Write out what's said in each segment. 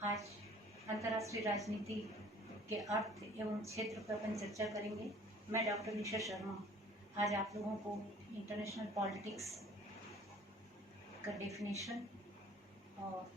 आज अंतर्राष्ट्रीय राजनीति के अर्थ एवं क्षेत्र पर अपन चर्चा करेंगे। मैं डॉक्टर निशा शर्मा आज आप लोगों को इंटरनेशनल पॉलिटिक्स का डेफिनेशन और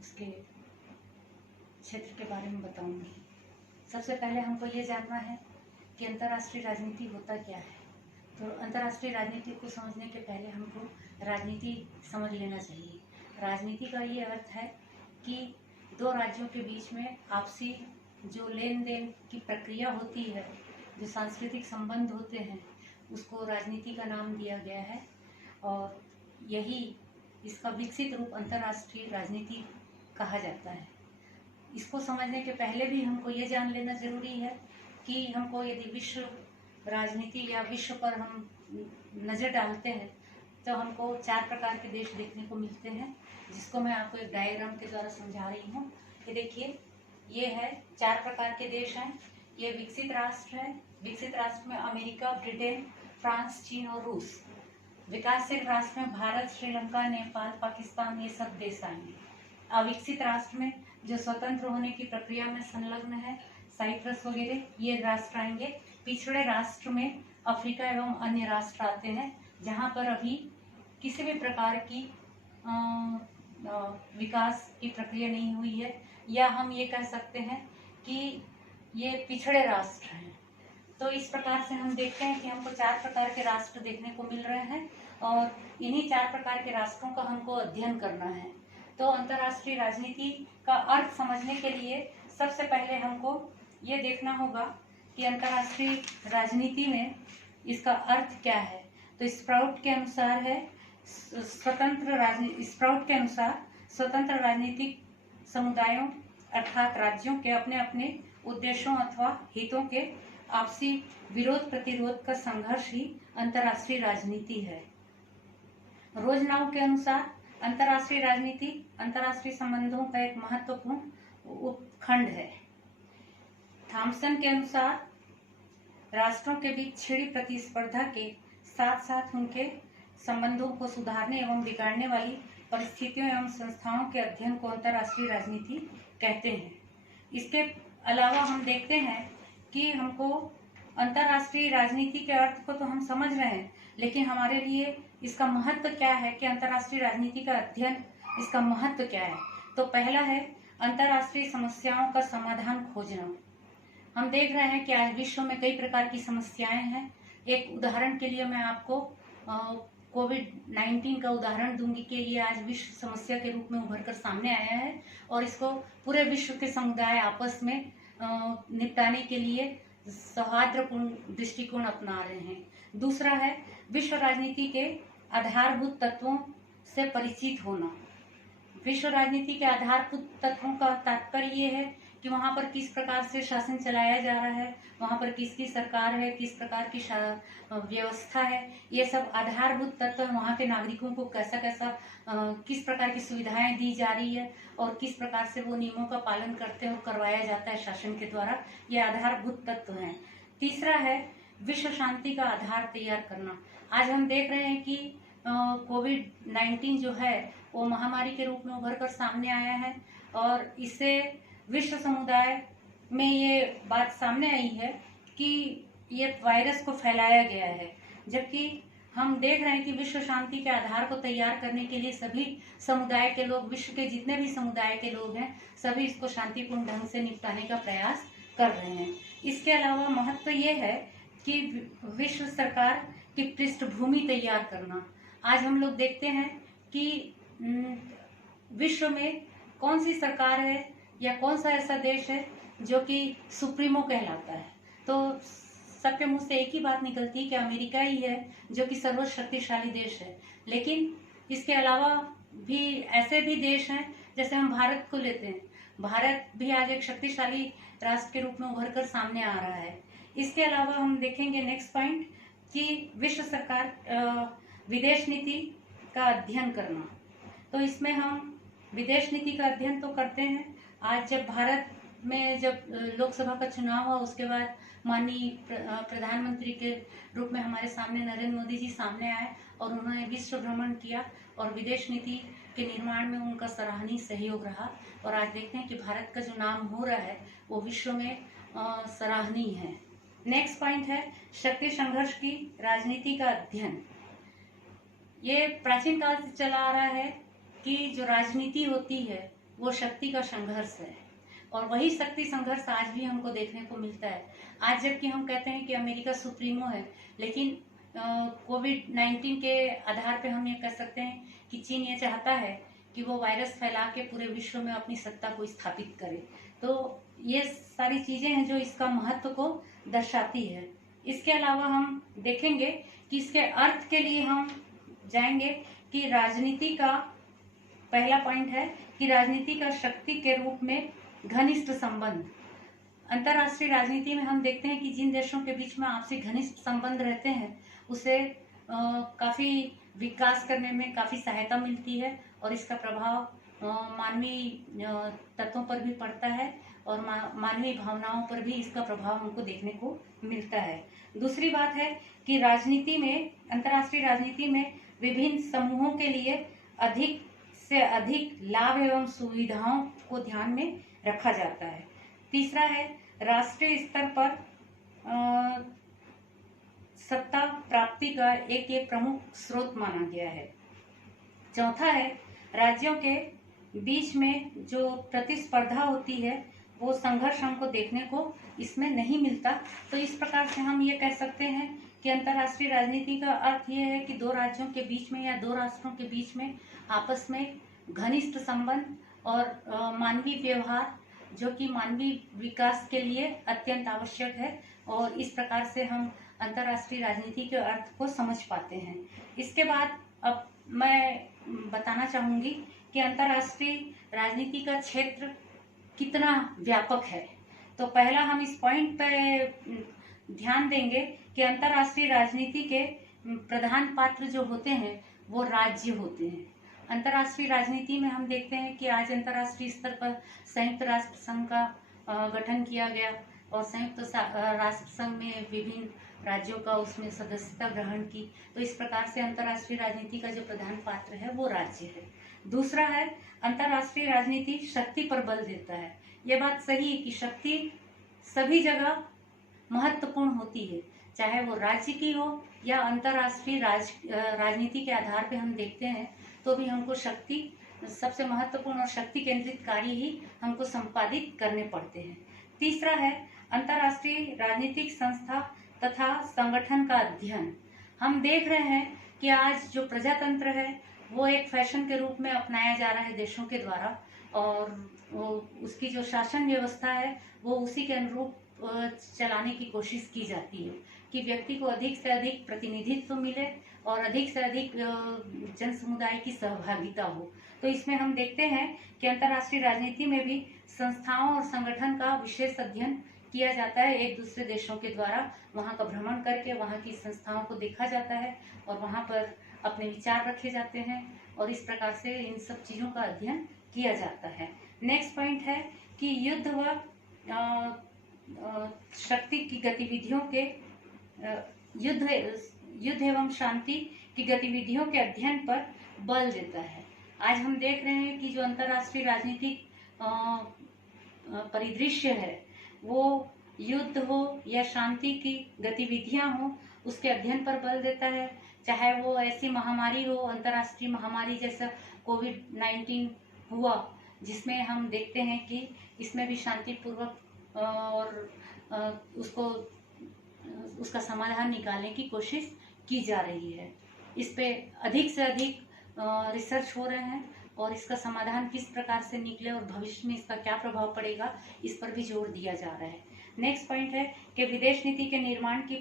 उसके क्षेत्र के बारे में बताऊंगी। सबसे पहले हमको ये जानना है कि अंतर्राष्ट्रीय राजनीति होता क्या है। तो अंतर्राष्ट्रीय राजनीति को समझने के पहले हमको राजनीति समझ लेना चाहिए। राजनीति का ये अर्थ है कि दो राज्यों के बीच में आपसी जो लेन देन की प्रक्रिया होती है, जो सांस्कृतिक संबंध होते हैं, उसको राजनीति का नाम दिया गया है और यही इसका विकसित रूप अंतर्राष्ट्रीय राजनीति कहा जाता है। इसको समझने के पहले भी हमको ये जान लेना जरूरी है कि हमको यदि विश्व राजनीति या विश्व पर हम नज़र डालते हैं तो हमको 4 प्रकार के देश देखने को मिलते हैं, जिसको मैं आपको एक डायग्राम के द्वारा समझा रही हूँ। ये देखिए, ये है 4 प्रकार के देश हैं। ये विकसित राष्ट्र है। विकसित राष्ट्र में अमेरिका, ब्रिटेन, फ्रांस, चीन और रूस। विकासशील राष्ट्र में भारत, श्रीलंका, नेपाल, पाकिस्तान, ये सब देश आएंगे। अविकसित राष्ट्र में जो स्वतंत्र होने की प्रक्रिया में संलग्न है, साइप्रस वगैरह, ये राष्ट्र आएंगे। पिछड़े राष्ट्र में अफ्रीका एवं अन्य राष्ट्र आते हैं, जहाँ पर अभी किसी भी प्रकार की विकास की प्रक्रिया नहीं हुई है, या हम ये कह सकते हैं कि ये पिछड़े राष्ट्र हैं। तो इस प्रकार से हम देखते हैं कि हमको 4 प्रकार के राष्ट्र देखने को मिल रहे हैं और इन्हीं 4 प्रकार के राष्ट्रों का हमको अध्ययन करना है। तो अंतर्राष्ट्रीय राजनीति का अर्थ समझने के लिए सबसे पहले हमको ये देखना होगा कि अंतर्राष्ट्रीय राजनीति में इसका अर्थ क्या है। तो स्प्राउट के अनुसार है स्प्राउट के अनुसार स्वतंत्र राजनीतिक समुदायों अर्थात राज्यों के अपने अपने उद्देश्यों अथवा हितों के आपसी विरोध प्रतिरोध का संघर्ष ही अंतर्राष्ट्रीय राजनीति है। रोजनाव के अनुसार अंतर्राष्ट्रीय राजनीति अंतर्राष्ट्रीय संबंधों का एक महत्वपूर्ण उपखंड है। थॉमसन के अनुसार राष्ट्रों के बीच छिड़ी प्रतिस्पर्धा के साथ साथ उनके संबंधों को सुधारने एवं बिगाड़ने वाली परिस्थितियों एवं संस्थाओं के अध्ययन को अंतर्राष्ट्रीय राजनीति कहते हैं। इसके अलावा हम देखते हैं कि हमको अंतर्राष्ट्रीय राजनीति के अर्थ को तो हम समझ रहे हैं, लेकिन हमारे लिए इसका महत्व क्या है कि अंतर्राष्ट्रीय राजनीति का अध्ययन, इसका महत्व क्या है। तो पहला है अंतर्राष्ट्रीय समस्याओं का समाधान खोजना। हम देख रहे हैं कि आज विश्व में कई प्रकार की समस्याएं हैं। एक उदाहरण के लिए मैं आपको कोविड-19 का उदाहरण दूंगी कि ये आज विश्व समस्या के रूप में उभर कर सामने आया है और इसको पूरे विश्व के समुदाय आपस में निपटाने के लिए सौहार्दपूर्ण दृष्टिकोण अपना रहे हैं। दूसरा है विश्व राजनीति के आधारभूत तत्वों से परिचित होना। विश्व राजनीति के आधारभूत तत्वों का तात्पर्य ये है कि वहाँ पर किस प्रकार से शासन चलाया जा रहा है, वहाँ पर किसकी सरकार है, किस प्रकार की व्यवस्था है, ये सब आधारभूत तत्व वहाँ के नागरिकों को कैसा कैसा किस प्रकार की सुविधाएं दी जा रही है और किस प्रकार से वो नियमों का पालन करते हैं और करवाया जाता है शासन के द्वारा, ये आधारभूत तत्व हैं। तीसरा है विश्व शांति का आधार तैयार करना। आज हम देख रहे हैं कि कोविड-19 जो है वो महामारी के रूप में उभर कर सामने आया है और इससे विश्व समुदाय में ये बात सामने आई है कि ये वायरस को फैलाया गया है, जबकि हम देख रहे हैं कि विश्व शांति के आधार को तैयार करने के लिए सभी समुदाय के लोग, विश्व के जितने भी समुदाय के लोग हैं, सभी इसको शांतिपूर्ण ढंग से निपटाने का प्रयास कर रहे हैं। इसके अलावा महत्व ये है कि विश्व सरकार की पृष्ठभूमि तैयार करना। आज हम लोग देखते हैं कि विश्व में कौन सी सरकार है या कौन सा ऐसा देश है जो कि सुप्रीमो कहलाता है। तो सबके मुंह से एक ही बात निकलती है कि अमेरिका ही है जो कि सर्वोच्च शक्तिशाली देश है, लेकिन इसके अलावा भी ऐसे भी देश हैं, जैसे हम भारत को लेते हैं। भारत भी आज एक शक्तिशाली राष्ट्र के रूप में उभर कर सामने आ रहा है। इसके अलावा हम देखेंगे नेक्स्ट पॉइंट कि विश्व सरकार विदेश नीति का अध्ययन करना। तो इसमें हम विदेश नीति का अध्ययन तो करते हैं। आज जब भारत में जब लोकसभा का चुनाव हुआ, उसके बाद माननीय प्रधानमंत्री के रूप में हमारे सामने नरेंद्र मोदी जी सामने आए और उन्होंने विश्व भ्रमण किया और विदेश नीति के निर्माण में उनका सराहनीय सहयोग रहा और आज देखते हैं कि भारत का जो नाम हो रहा है वो विश्व में सराहनीय है। नेक्स्ट पॉइंट है शक्ति संघर्ष की राजनीति का अध्ययन। ये प्राचीन काल से चला आ रहा है कि जो राजनीति होती है वो शक्ति का संघर्ष है और वही शक्ति संघर्ष आज भी हमको देखने को मिलता है। आज जबकि हम कहते हैं कि अमेरिका सुप्रीमो है, लेकिन कोविड-19 के आधार पे हम ये कह सकते हैं कि चीन ये चाहता है कि वो वायरस फैला के पूरे विश्व में अपनी सत्ता को स्थापित करे। तो ये सारी चीजें हैं जो इसका महत्व को दर्शाती है। इसके अलावा हम देखेंगे कि इसके अर्थ के लिए हम जाएंगे कि राजनीति का पहला पॉइंट है कि राजनीति का शक्ति के रूप में घनिष्ठ संबंध। अंतर्राष्ट्रीय राजनीति में हम देखते हैं कि जिन देशों के बीच में आपसी घनिष्ठ संबंध रहते हैं उसे काफी विकास करने में काफी सहायता मिलती है और इसका प्रभाव मानवीय तत्वों पर भी पड़ता है और मानवीय भावनाओं पर भी इसका प्रभाव हमको देखने को मिलता है। दूसरी बात है कि राजनीति में, अंतर्राष्ट्रीय राजनीति में विभिन्न समूहों के लिए अधिक से अधिक लाभ एवं सुविधाओं को ध्यान में रखा जाता है। तीसरा है राष्ट्रीय स्तर पर सत्ता प्राप्ति का एक प्रमुख स्रोत माना गया है। चौथा है राज्यों के बीच में जो प्रतिस्पर्धा होती है वो संघर्ष हमको देखने को इसमें नहीं मिलता। तो इस प्रकार से हम ये कह सकते हैं कि अंतर्राष्ट्रीय राजनीति का अर्थ ये है कि दो राज्यों के बीच में या दो राष्ट्रों के बीच में आपस में घनिष्ठ संबंध और मानवीय व्यवहार जो कि मानवीय विकास के लिए अत्यंत आवश्यक है और इस प्रकार से हम अंतर्राष्ट्रीय राजनीति के अर्थ को समझ पाते हैं। इसके बाद अब मैं बताना चाहूंगी कि अंतर्राष्ट्रीय राजनीति का क्षेत्र कितना व्यापक है। तो पहला हम इस पॉइंट पे ध्यान देंगे कि अंतर्राष्ट्रीय राजनीति के प्रधान पात्र जो होते हैं वो राज्य होते हैं। अंतर्राष्ट्रीय राजनीति में हम देखते हैं कि आज अंतर्राष्ट्रीय स्तर पर संयुक्त राष्ट्र संघ का गठन किया गया और संयुक्त राष्ट्र संघ में विभिन्न राज्यों का उसमें सदस्यता ग्रहण की। तो इस प्रकार से अंतर्राष्ट्रीय राजनीति का जो प्रधान पात्र है वो राज्य है। दूसरा है अंतर्राष्ट्रीय राजनीति शक्ति पर बल देता है। ये बात सही है कि शक्ति सभी जगह महत्वपूर्ण होती है, चाहे वो राज्य की हो या अंतर्राष्ट्रीय राजनीति के आधार पे हम देखते हैं तो भी हमको शक्ति सबसे महत्वपूर्ण और शक्ति केंद्रित कार्य ही हमको संपादित करने पड़ते हैं। तीसरा है अंतर्राष्ट्रीय राजनीतिक संस्था तथा संगठन का अध्ययन। हम देख रहे हैं कि आज जो प्रजातंत्र है वो एक फैशन के रूप में अपनाया जा रहा है देशों के द्वारा और उसकी जो शासन व्यवस्था है वो उसी के अनुरूप चलाने की कोशिश की जाती है कि व्यक्ति को अधिक से अधिक प्रतिनिधित्व मिले और अधिक से अधिक जन समुदाय की सहभागिता हो। तो इसमें हम देखते हैं कि अंतर्राष्ट्रीय राजनीति में भी संस्थाओं और संगठन का विशेष अध्ययन किया जाता है। एक दूसरे देशों के द्वारा वहां का भ्रमण करके वहां की संस्थाओं को देखा जाता है और वहां पर अपने विचार रखे जाते हैं और इस प्रकार से इन सब चीजों का अध्ययन किया जाता है। नेक्स्ट पॉइंट है कि युद्ध व शक्ति की गतिविधियों के युद्ध एवं शांति की गतिविधियों के अध्ययन पर बल देता है। आज हम देख रहे हैं कि जो अंतर्राष्ट्रीय राजनीतिक परिदृश्य है वो युद्ध हो या शांति की गतिविधियां हो उसके अध्ययन पर बल देता है। चाहे वो ऐसी महामारी हो, अंतर्राष्ट्रीय महामारी जैसा कोविड-19 हुआ जिसमें हम देखते हैं कि इसमें भी शांतिपूर्वक और उसका समाधान निकालने की कोशिश की जा रही है। इस पे अधिक से अधिक रिसर्च हो रहे हैं और इसका समाधान किस प्रकार से निकले और भविष्य में इसका क्या प्रभाव पड़ेगा इस पर भी जोर दिया जा रहा है। नेक्स्ट पॉइंट है कि विदेश नीति के निर्माण की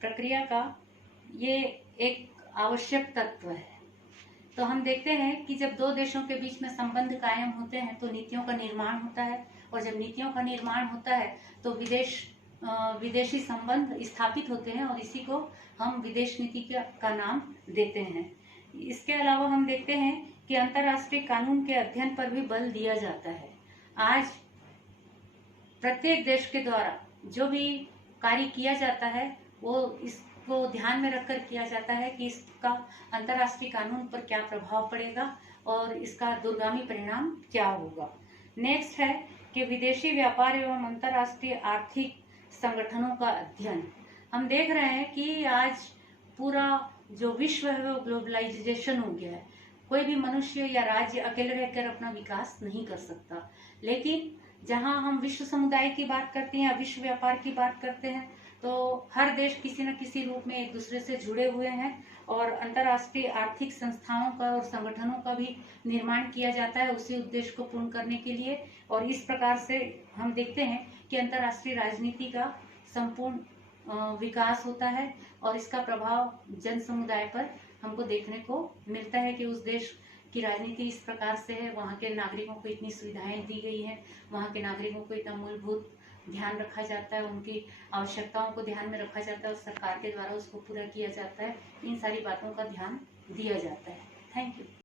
प्रक्रिया का ये एक आवश्यक तत्व है। तो हम देखते हैं कि जब दो देशों के बीच में संबंध कायम होते हैं तो नीतियों का निर्माण होता है और जब नीतियों का निर्माण होता है तो विदेशी संबंध स्थापित होते हैं और इसी को हम विदेश नीति का नाम देते हैं। इसके अलावा हम देखते हैं कि अंतर्राष्ट्रीय कानून के अध्ययन पर भी बल दिया जाता है। आज प्रत्येक देश के द्वारा जो भी कार्य किया जाता है वो को ध्यान में रखकर किया जाता है कि इसका अंतर्राष्ट्रीय कानून पर क्या प्रभाव पड़ेगा और इसका दूरगामी परिणाम क्या होगा। नेक्स्ट है कि विदेशी व्यापार एवं अंतर्राष्ट्रीय आर्थिक संगठनों का अध्ययन। हम देख रहे हैं कि आज पूरा जो विश्व है वो ग्लोबलाइजेशन हो गया है। कोई भी मनुष्य या राज्य अकेले रहकर अपना विकास नहीं कर सकता, लेकिन जहां हम विश्व समुदाय की बात करते हैं या विश्व व्यापार की बात करते हैं तो हर देश किसी न किसी रूप में एक दूसरे से जुड़े हुए हैं और अंतर्राष्ट्रीय आर्थिक संस्थाओं का और संगठनों का भी निर्माण किया जाता है उसी उद्देश्य को पूर्ण करने के लिए। और इस प्रकार से हम देखते हैं कि अंतर्राष्ट्रीय राजनीति का संपूर्ण विकास होता है और इसका प्रभाव जन समुदाय पर हमको देखने को मिलता है कि उस देश की राजनीति इस प्रकार से है, वहाँ के नागरिकों को इतनी सुविधाएं दी गई हैं, वहाँ के नागरिकों को इतना मूलभूत ध्यान रखा जाता है, उनकी आवश्यकताओं को ध्यान में रखा जाता है और सरकार के द्वारा उसको पूरा किया जाता है। इन सारी बातों का ध्यान दिया जाता है। Thank you.